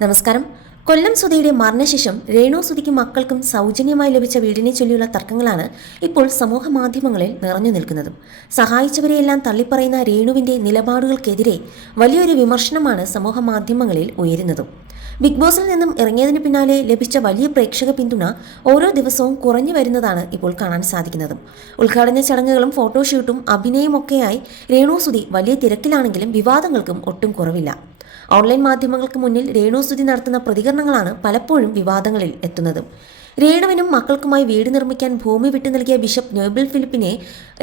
നമസ്കാരം. കൊല്ലം സുധിയുടെ മരണശേഷം രേണു സുധിക്കും മക്കൾക്കും സൗജന്യമായി ലഭിച്ച വീടിനെ ചൊല്ലിയുള്ള തർക്കങ്ങളാണ് ഇപ്പോൾ സമൂഹ മാധ്യമങ്ങളിൽ നിറഞ്ഞു നിൽക്കുന്നതും. സഹായിച്ചവരെയെല്ലാം തള്ളിപ്പറയുന്ന രേണുവിന്റെ നിലപാടുകൾക്കെതിരെ വലിയൊരു വിമർശനമാണ് സമൂഹ മാധ്യമങ്ങളിൽ ഉയരുന്നതും. ബിഗ് ബോസിൽ നിന്നും ഇറങ്ങിയതിന് പിന്നാലെ ലഭിച്ച വലിയ പ്രേക്ഷക പിന്തുണ ഓരോ ദിവസവും കുറഞ്ഞു വരുന്നതാണ് ഇപ്പോൾ കാണാൻ സാധിക്കുന്നതും. ഉദ്ഘാടന ചടങ്ങുകളും ഫോട്ടോഷൂട്ടും അഭിനയമൊക്കെയായി രേണു സുധി വലിയ തിരക്കിലാണെങ്കിലും വിവാദങ്ങൾക്കും ഒട്ടും കുറവില്ല. ഓൺലൈൻ മാധ്യമങ്ങൾക്ക് മുന്നിൽ രേണു സ്തുതി നടത്തുന്ന പ്രതികരണങ്ങളാണ് പലപ്പോഴും വിവാദങ്ങളിൽ എത്തുന്നത്. രേണുവിനും മക്കൾക്കുമായി വീട് നിർമ്മിക്കാൻ ഭൂമി വിട്ടു നൽകിയ ബിഷപ്പ് നോബിൾ ഫിലിപ്പിനെ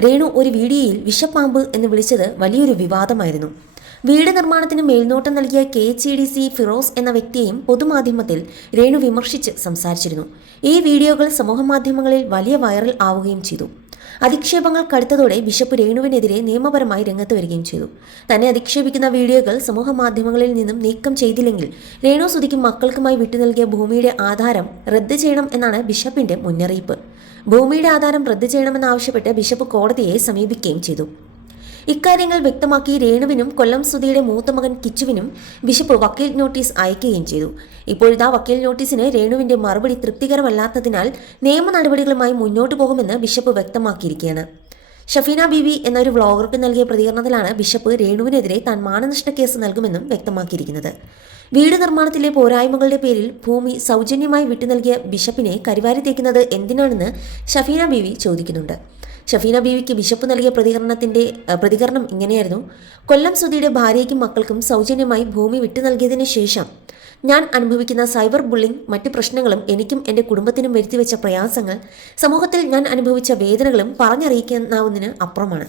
രേണു ഒരു വീഡിയോയിൽ വിഷപ്പാമ്പ് എന്ന് വിളിച്ചത് വലിയൊരു വിവാദമായിരുന്നു. വീട് നിർമ്മാണത്തിന് മേൽനോട്ടം നൽകിയ K H D C Firoz എന്ന വ്യക്തിയെയും പൊതുമാധ്യമത്തിൽ രേണു വിമർശിച്ച് സംസാരിച്ചിരുന്നു. ഈ വീഡിയോകൾ സമൂഹമാധ്യമങ്ങളിൽ വലിയ വൈറൽ ആവുകയും ചെയ്തു. അധിക്ഷേപങ്ങൾ കടുത്തതോടെ ബിഷപ്പ് രേണുവിനെതിരെ നിയമപരമായി രംഗത്ത് വരികയും ചെയ്തു. തന്നെ അധിക്ഷേപിക്കുന്ന വീഡിയോകൾ സമൂഹ മാധ്യമങ്ങളിൽ നിന്നും നീക്കം ചെയ്തില്ലെങ്കിൽ രേണു സുധിക്കും മക്കൾക്കുമായി വിട്ടു നൽകിയ ഭൂമിയുടെ ആധാരം റദ്ദ് ചെയ്യണം എന്നാണ് ബിഷപ്പിന്റെ മുന്നറിയിപ്പ്. ഭൂമിയുടെ ആധാരം റദ്ദ് ചെയ്യണമെന്നാവശ്യപ്പെട്ട് ബിഷപ്പ് കോടതിയെ സമീപിക്കുകയും ചെയ്തു. ഇക്കാര്യങ്ങൾ വ്യക്തമാക്കി രേണുവിനും കൊല്ലം സുധിയുടെ മൂത്ത മകൻ കിച്ചുവിനും ബിഷപ്പ് വക്കീൽ നോട്ടീസ് അയക്കുകയും ചെയ്തു. ഇപ്പോഴിതാ വക്കീൽ നോട്ടീസിന് രേണുവിന്റെ മറുപടി തൃപ്തികരമല്ലാത്തതിനാൽ നിയമ നടപടികളുമായി മുന്നോട്ടു പോകുമെന്ന് ബിഷപ്പ് വ്യക്തമാക്കിയിരിക്കുകയാണ്. ഷഫീന ബീവി എന്നൊരു വ്ളോഗർക്ക് നൽകിയ പ്രതികരണത്തിലാണ് ബിഷപ്പ് രേണുവിനെതിരെ താൻ മാനനഷ്ട കേസ് നൽകുമെന്നും വ്യക്തമാക്കിയിരിക്കുന്നത്. വീട് നിർമ്മാണത്തിലെ പോരായ്മകളുടെ പേരിൽ ഭൂമി സൗജന്യമായി വിട്ടു നൽകിയ ബിഷപ്പിനെ കരിവാരി തേക്കുന്നത് എന്തിനാണെന്ന് ഷഫീന ബീവി ചോദിക്കുന്നുണ്ട്. ഷഫീന ബീവിക്ക് ബിഷപ്പ് നൽകിയ പ്രതികരണത്തിന്റെ പ്രതികരണം ഇങ്ങനെയായിരുന്നു. കൊല്ലം സുധിയുടെ ഭാര്യയ്ക്കും മക്കൾക്കും സൗജന്യമായി ഭൂമി വിട്ടു നൽകിയതിന് ശേഷം ഞാൻ അനുഭവിക്കുന്ന സൈബർ ബുള്ളിംഗ് മറ്റ് പ്രശ്നങ്ങളും എനിക്കും എന്റെ കുടുംബത്തിനും വരുത്തിവെച്ച പ്രയാസങ്ങൾ സമൂഹത്തിൽ ഞാൻ അനുഭവിച്ച വേദനകളും പറഞ്ഞറിയിക്കാവുന്നതിന് അപ്പുറമാണ്.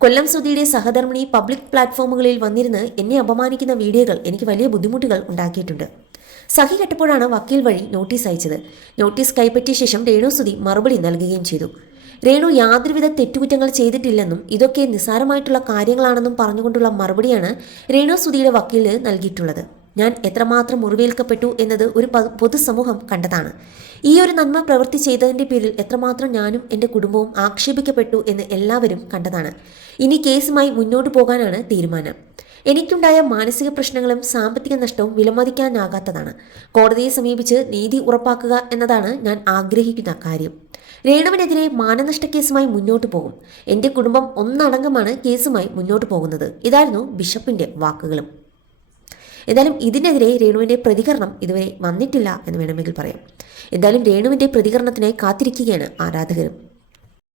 കൊല്ലം സുധിയുടെ സഹധർമ്മിണി പബ്ലിക് പ്ലാറ്റ്ഫോമുകളിൽ വന്നിരുന്ന് എന്നെ അപമാനിക്കുന്ന വീഡിയോകൾ എനിക്ക് വലിയ ബുദ്ധിമുട്ടുകൾ ഉണ്ടാക്കിയിട്ടുണ്ട്. സഹി കെട്ടപ്പോഴാണ് വക്കീൽ വഴി നോട്ടീസ് അയച്ചത്. നോട്ടീസ് കൈപ്പറ്റിയ ശേഷം രേണു സുധി മറുപടി നൽകുകയും ചെയ്തു. രേണു യാതൊരുവിധ തെറ്റുകുറ്റങ്ങൾ ചെയ്തിട്ടില്ലെന്നും ഇതൊക്കെ നിസ്സാരമായിട്ടുള്ള കാര്യങ്ങളാണെന്നും പറഞ്ഞുകൊണ്ടുള്ള മറുപടിയാണ് രേണു സുധിയുടെ വക്കീൽ നൽകിയിട്ടുള്ളത്. ഞാൻ എത്രമാത്രം മുറിവേൽക്കപ്പെട്ടു എന്നത് ഒരു പൊതുസമൂഹം കണ്ടതാണ്. ഈ ഒരു നന്മ പ്രവൃത്തി ചെയ്തതിന്റെ പേരിൽ എത്രമാത്രം ഞാനും എന്റെ കുടുംബവും ആക്ഷേപിക്കപ്പെട്ടു എന്ന് എല്ലാവരും കണ്ടതാണ്. ഇനി കേസുമായി മുന്നോട്ട് പോകാനാണ് തീരുമാനം. എനിക്കുണ്ടായ മാനസിക പ്രശ്നങ്ങളും സാമ്പത്തിക നഷ്ടവും വിലമതിക്കാനാകാത്തതാണ്. കോടതിയെ സമീപിച്ച് നീതി ഉറപ്പാക്കുക എന്നതാണ് ഞാൻ ആഗ്രഹിക്കുന്ന കാര്യം. രേണുവിനെതിരെ മാനനഷ്ട കേസുമായി മുന്നോട്ട് പോകും. എന്റെ കുടുംബം ഒന്നടങ്കമാണ് കേസുമായി മുന്നോട്ട് പോകുന്നത്. ഇതായിരുന്നു ബിഷപ്പിന്റെ വാക്കുകളും. എന്തായാലും ഇതിനെതിരെ രേണുവിന്റെ പ്രതികരണം ഇതുവരെ വന്നിട്ടില്ല എന്ന് വേണമെങ്കിൽ പറയാം. എന്തായാലും രേണുവിന്റെ പ്രതികരണത്തിനായി കാത്തിരിക്കുകയാണ് ആരാധകരും.